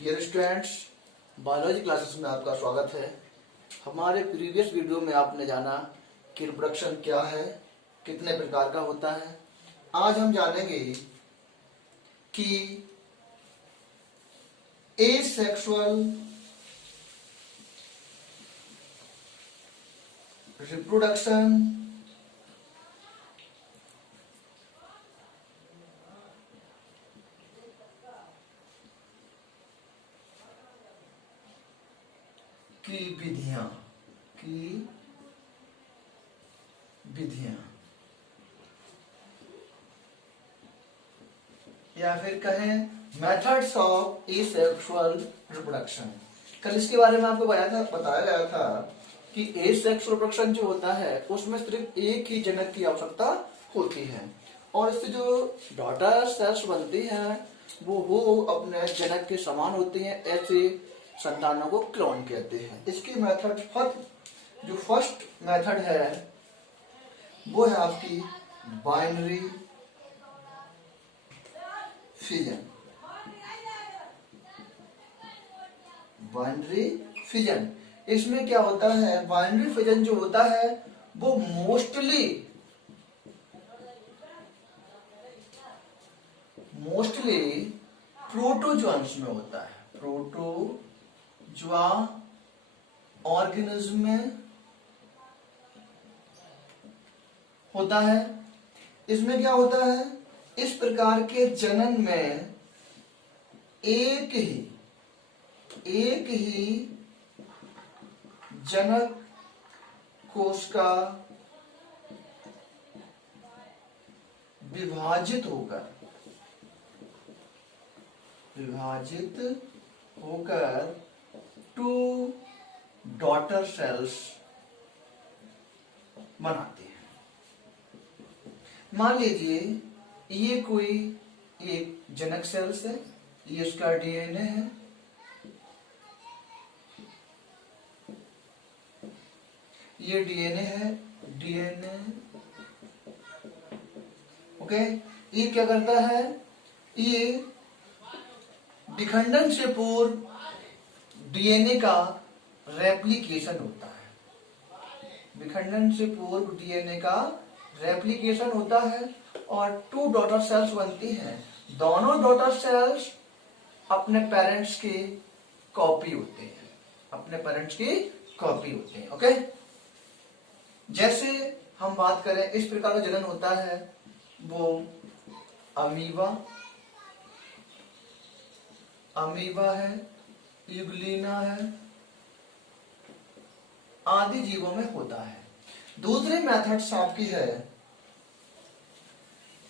Dear students, biology classes में आपका स्वागत है। हमारे प्रीवियस वीडियो में आपने जाना कि रिप्रोडक्शन क्या है, कितने प्रकार का होता है। आज हम जानेंगे कि एसेक्सुअल रिप्रोडक्शन की विधियां या फिर कहें मेथड्स ऑफ एसेक्सुअल रिप्रोडक्शन। कल इसके बारे में आपको बताया गया था कि एसेक्सुअल रिप्रोडक्शन जो होता है उसमें सिर्फ एक ही जनक की आवश्यकता होती है और इससे जो डॉटर सेल्स बनती हैं वो अपने जनक के समान होती हैं। ऐसे संतानों को क्लोन कहते हैं। इसकी मेथड जो फर्स्ट मेथड है वो है आपकी बाइनरी फिजन। इसमें क्या होता है, बाइनरी फिजन जो होता है वो मोस्टली प्रोटोजोन्स में होता है। प्रोटोजोआ ऑर्गेनिज्म में होता है। इसमें क्या होता है, इस प्रकार के जनन में एक ही जनक कोश का विभाजित होकर 2 डॉटर सेल्स बनाते हैं। मान लीजिए ये कोई एक जनक सेल्स है, ये इसका डीएनए है, ये डीएनए है, ओके। ये क्या करता है, ये विखंडन से पूर्व डीएनए का रेप्लिकेशन होता है। विखंडन से पूर्व डीएनए का रेप्लिकेशन होता है और 2 डॉटर सेल्स बनती हैं। दोनों डॉटर सेल्स अपने पेरेंट्स की कॉपी होते हैं, ओके। जैसे हम बात करें, इस प्रकार का जनन होता है वो अमीबा है, यूग्लिना है आदि जीवों में होता है। दूसरे मेथड्स आपकी है,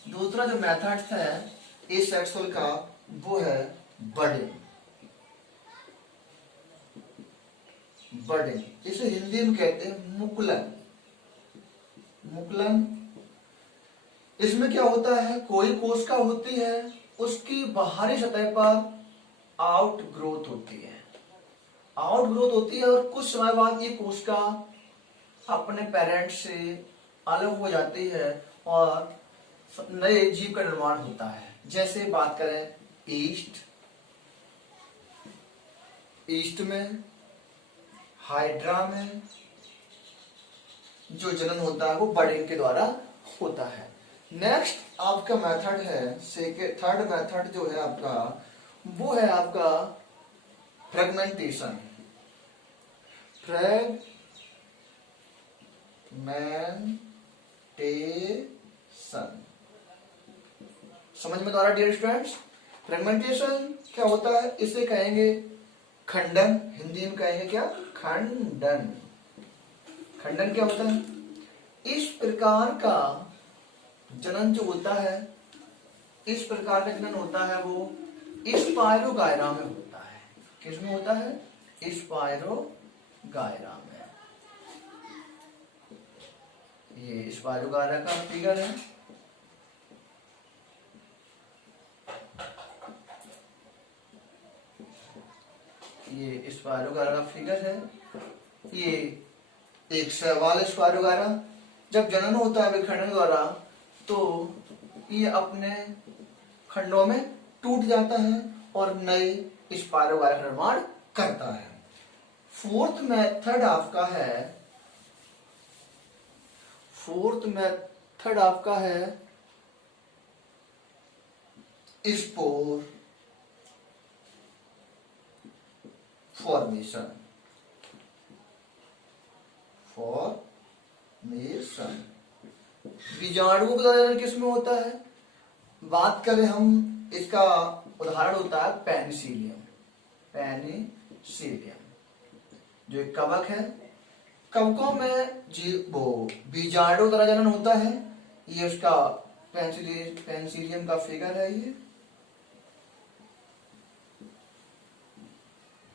दूसरा जो मेथड्स है एसेक्सुअल का वो है बडिंग। इसे हिंदी में कहते हैं मुकुलन। इसमें क्या होता है, कोई कोशिका होती है, उसकी बाहरी सतह पर आउट ग्रोथ होती है और कुछ समय बाद ये कोशिका अपने पेरेंट्स से अलग हो जाती है और नए जीव का निर्माण होता है। जैसे बात करें ईस्ट में, हाइड्रा में जो जनन होता है वो बडिंग के द्वारा होता है। नेक्स्ट आपका मेथड है, थर्ड मेथड जो है आपका वो है आपका फ्रेगमेंटेशन। समझ में तो आ रहा डियर स्टूडेंट्स? फ्रेगमेंटेशन क्या होता है, इसे कहेंगे खंडन। हिंदी में कहेंगे क्या, खंडन क्या होता है, इस प्रकार का जनन जो होता है, इस प्रकार का जनन होता है वो स्पाइरोगायरा में होता है। किसमें होता है, स्पाइरोगायरा में। ये स्पाइरोगायरा का फिगर है। ये स्पाइरोगायरा का फिगर है। ये एक शैवाल स्पाइरोगायरा जब जनन होता है विखंडन द्वारा तो ये अपने खंडों में टूट जाता है और नए स्पायरोगाइट का निर्माण करता है। फोर्थ मेथड आपका है स्पोर फॉर्मेशन। बीजाणुओं का उदाहरण किसमें होता है? बात करें हम, इसका उदाहरण होता है पेनिसिलियम। जो एक कवक है, कवकों में वो बीजाणु द्वारा जनन होता है। ये उसका पेनिसिलियम का फिगर है।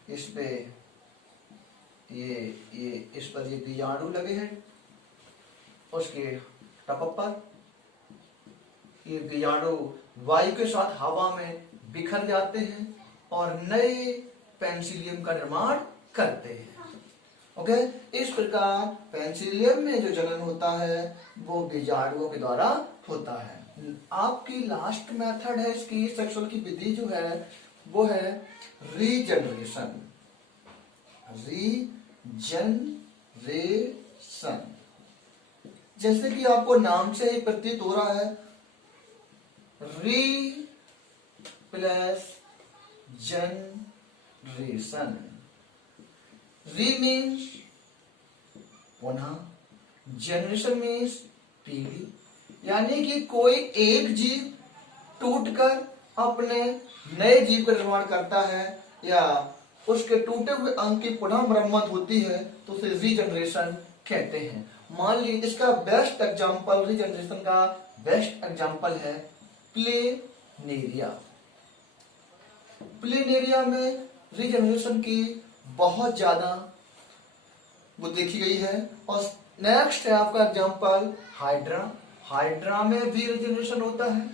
इस पे ये इस पर ये बीजाणु लगे हैं, उसके टपक पर ये बीजाणु वायु के साथ हवा में बिखर जाते हैं और नए पेनिसिलियम का निर्माण करते हैं। ओके, इस प्रकार पेनिसिलियम में जो जनन होता है वो बीजाणुओं के द्वारा होता है। आपकी लास्ट मेथड है इसकी सेक्सुअल की विधि जो है वो है रीजनरेशन। जैसे कि आपको नाम से ही प्रतीत हो रहा है, री प्लस जनरेशन। री मीन्स पुनः, जनरेशन मीन्स पीढ़ी, यानी कि कोई एक जीव टूटकर अपने नए जीव का निर्माण करता है या उसके टूटे हुए अंग की पुनः मरम्मत होती है तो उसे रीजनरेशन कहते हैं। मान लीजिए इसका बेस्ट एग्जांपल, रीजनरेशन का बेस्ट एग्जांपल है प्लेनेरिया। प्लेनेरिया में रीजनरेशन की बहुत ज्यादा वो देखी गई है। और नेक्स्ट है आपका एग्जांपल हाइड्रा। हाइड्रा में भी रीजनरेशन होता है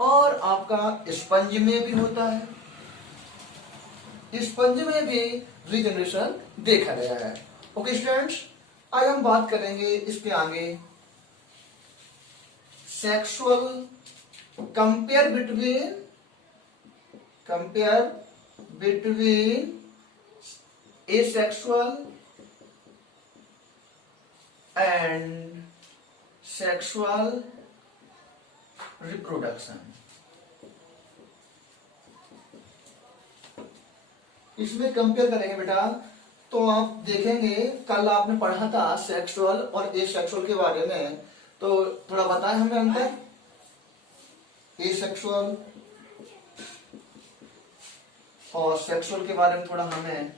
और आपका स्पंज में भी होता है। स्पंज में भी रीजनरेशन देखा गया है। ओके स्टूडेंट्स, आज हम बात करेंगे इसके आगे sexual compare between asexual and sexual reproduction। इसमें कंपेयर करेंगे बेटा, तो आप देखेंगे कल आपने पढ़ा था सेक्सुअल और एसेक्सुअल के बारे में, तो थोड़ा बताएं हमें अंतर एसेक्सुअल और सेक्सुअल के बारे में थोड़ा हमें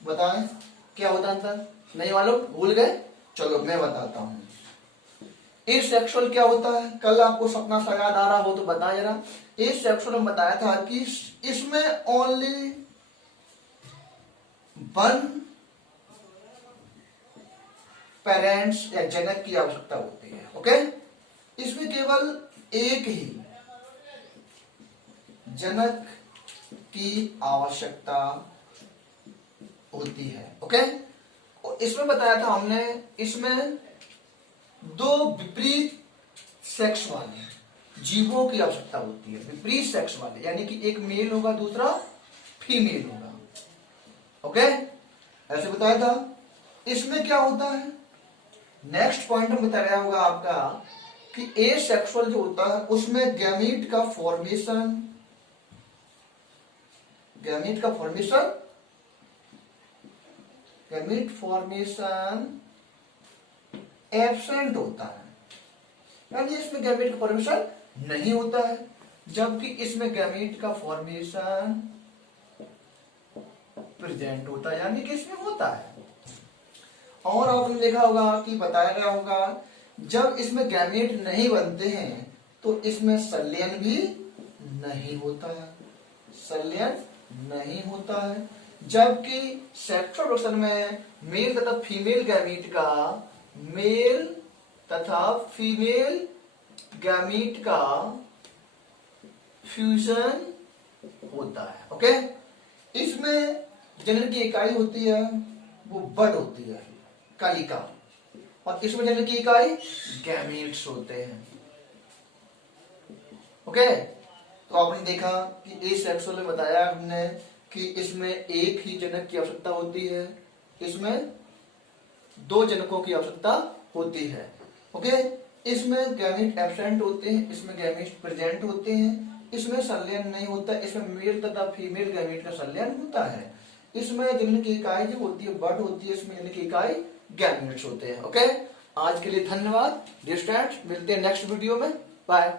बताएं, क्या होता है अंतर? नहीं मालूम, भूल गए? चलो मैं बताता हूं। एसेक्सुअल क्या होता है? कल आपको सपना सा याद आ रहा हो तो बताया जरा। एसेक्सुअल में बताया था कि इसमें ओनली वन पेरेंट्स या जनक की आवश्यकता होती है। ओके, इसमें केवल एक ही जनक की आवश्यकता होती है। ओके, इसमें बताया था हमने, इसमें दो विपरीत सेक्स वाले जीवों की आवश्यकता होती है। विपरीत सेक्स वाले यानी कि एक मेल होगा दूसरा फीमेल होगा। ओके, ऐसे बताया था। इसमें क्या होता है, नेक्स्ट पॉइंट में बताया होगा आपका कि एसेक्सुअल जो होता है उसमें गैमीट का फॉर्मेशन एब्सेंट होता है, यानी इसमें गैमीट का फॉर्मेशन नहीं होता है, जबकि इसमें गैमीट का फॉर्मेशन प्रेजेंट होता है, यानी कि इसमें होता है। और आपने देखा होगा कि बताया गया होगा जब इसमें गैमीट नहीं बनते हैं तो इसमें संलयन भी नहीं होता है, जबकि सेक्सुअल रिप्रोडक्शन में मेल तथा फीमेल गैमीट का फ्यूजन होता है। ओके, इसमें जनन की इकाई होती है वो बड होती है, कलिका, और इसमें जनन की इकाई गैमीट्स होते हैं। ओके, तो तो आपने देखा कि एसेक्सुअल में बताया हमने कि इसमें एक ही जनक की आवश्यकता होती है, इसमें दो जनकों की आवश्यकता होती है। ओके, इसमें गैमीट एब्सेंट होते हैं, इसमें गैमीट प्रेजेंट होते हैं, इसमें संलयन नहीं होता, इसमें मेल तथा फीमेल गैमीट का संलयन होता है। इसमें जनन की इकाई जो होती है बड होती है, इसमें जनन की इकाई गैमीट्स होते हैं। ओके, आज के लिए धन्यवाद डियर स्टूडेंट्स, मिलते हैं नेक्स्ट वीडियो में, बाय।